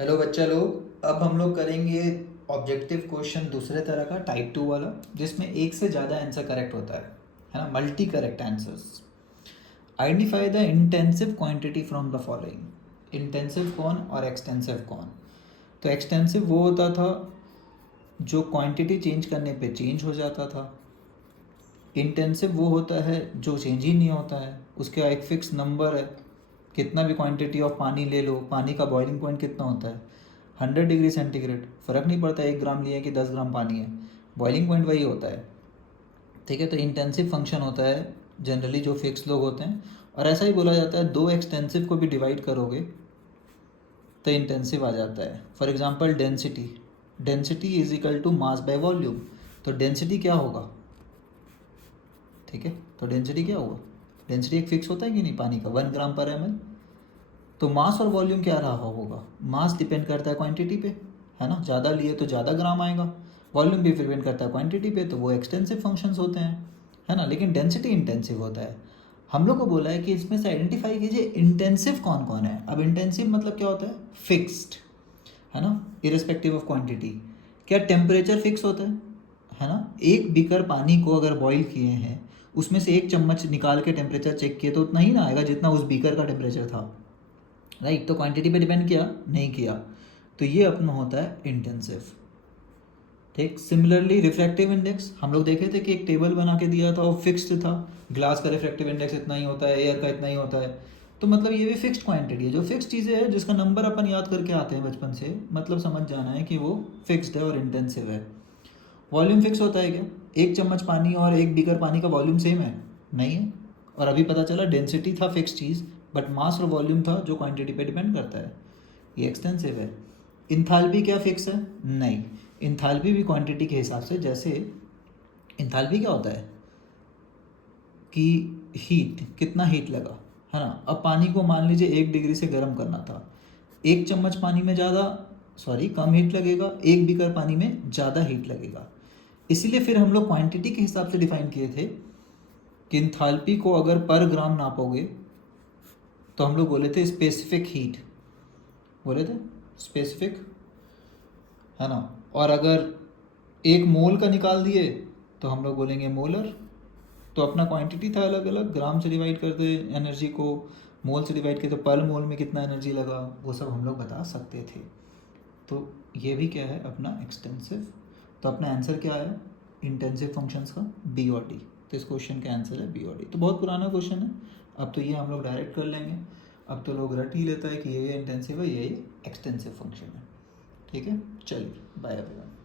Hello बच्चा लोग, अब हम लोग करेंगे ऑब्जेक्टिव क्वेश्चन दूसरे तरह का टाइप 2 वाला, जिसमें एक से ज़्यादा आंसर करेक्ट होता है ना, multi correct answers. Identify the intensive quantity from the following. Intensive कौन और एक्सटेंसिव कौन? तो एक्सटेंसिव वो होता था जो क्वांटिटी चेंज करने पे चेंज हो जाता था। इंटेंसिव वो होता है जो चेंज ही नहीं होता है, उसका एक फिक्स नंबर है। कितना भी क्वांटिटी ऑफ पानी ले लो, पानी का बॉइलिंग पॉइंट कितना होता है? 100 डिग्री सेंटीग्रेड। फ़र्क नहीं पड़ता 1 ग्राम लिए कि 10 ग्राम पानी है, बॉइलिंग पॉइंट वही होता है। ठीक है, तो इंटेंसिव फंक्शन होता है जनरली जो फिक्स लोग होते हैं। और ऐसा ही बोला जाता है, दो एक्सटेंसिव को भी डिवाइड करोगे तो इंटेंसिव आ जाता है। For example density, density is equal to mass by volume. तो डेंसिटी क्या होगा? ठीक है, तो डेंसिटी क्या होगा? डेंसिटी एक फिक्स होता है कि नहीं पानी का, 1 ग्राम/ml। तो मास और वॉल्यूम क्या रहा होगा? मास डिपेंड करता है क्वांटिटी पे, है ना, ज़्यादा लिए तो ज़्यादा ग्राम आएगा। वॉल्यूम भी डिपेंड करता है क्वांटिटी पे, तो वो एक्सटेंसिव फंक्शंस होते हैं, है ना। लेकिन डेंसिटी इंटेंसिव होता है। हम लोग को बोला है कि इसमें से आइडेंटिफाई कीजिए इंटेंसिव कौन कौन है। अब इंटेंसिव मतलब क्या होता है? फिक्स्ड, है ना, इरिस्पेक्टिव ऑफ क्वांटिटी। क्या टेम्परेचर फिक्स होता है ना। एक बीकर पानी को अगर बॉईल किए हैं, उसमें से 1 चम्मच निकाल के टेम्परेचर चेक किए तो उतना ही ना आएगा जितना उस बीकर का टेम्परेचर था, राइट। तो क्वांटिटी पे डिपेंड किया नहीं किया, तो ये अपना होता है इंटेंसिव। ठीक, सिमिलरली रिफ्रैक्टिव इंडेक्स हम लोग देखे थे कि एक टेबल बना के दिया था और फिक्स्ड था। ग्लास का रिफ्रैक्टिव इंडेक्स इतना ही होता है, एयर का इतना ही होता है। तो मतलब ये भी फिक्स्ड क्वांटिटी है। जो फिक्स चीज़ें हैं जिसका नंबर अपन याद करके आते हैं बचपन से, मतलब समझ जाना है कि वो फिक्स्ड है और इंटेंसिव है। वॉल्यूम फिक्स होता है क्या? 1 चम्मच पानी और 1 बीकर पानी का वॉल्यूम सेम है? नहीं है। और अभी पता चला डेंसिटी था फिक्स चीज़, बट मास और वॉल्यूम था जो क्वांटिटी पे डिपेंड करता है, ये एक्सटेंसिव है। इंथाल्पी क्या फिक्स है? नहीं। इंथाल्पी भी क्वांटिटी के हिसाब से, जैसे इंथाल्पी क्या होता है कि हीट, कितना हीट लगा, है ना। अब पानी को मान लीजिए 1 डिग्री से गर्म करना था, 1 चम्मच पानी में ज़्यादा, सॉरी, कम हीट लगेगा, 1 बीकर पानी में ज़्यादा हीट लगेगा। इसीलिए फिर हम लोग क्वांटिटी के हिसाब से डिफाइन किए थे कि इंथाल्पी को अगर पर ग्राम नापोगे तो हम लोग बोले थे स्पेसिफिक हीट, बोले थे स्पेसिफिक, है ना। और अगर 1 मोल का निकाल दिए तो हम लोग बोलेंगे मोलर। तो अपना क्वांटिटी था अलग अलग, ग्राम से डिवाइड करते एनर्जी को, मोल से डिवाइड किए तो पर मोल में कितना एनर्जी लगा, वो सब हम लोग बता सकते थे। तो ये भी क्या है अपना एक्सटेंसिव। तो अपना आंसर क्या आया इंटेंसिव फंक्शंस का? बी और डी। तो इस क्वेश्चन का आंसर है बी और डी। तो बहुत पुराना क्वेश्चन है, अब तो ये हम लोग डायरेक्ट कर लेंगे। अब तो लोग रट ही लेता है कि ये इंटेंसिव है, ये एक्सटेंसिव फंक्शन है। ठीक है, चलिए बाय एवरीवन।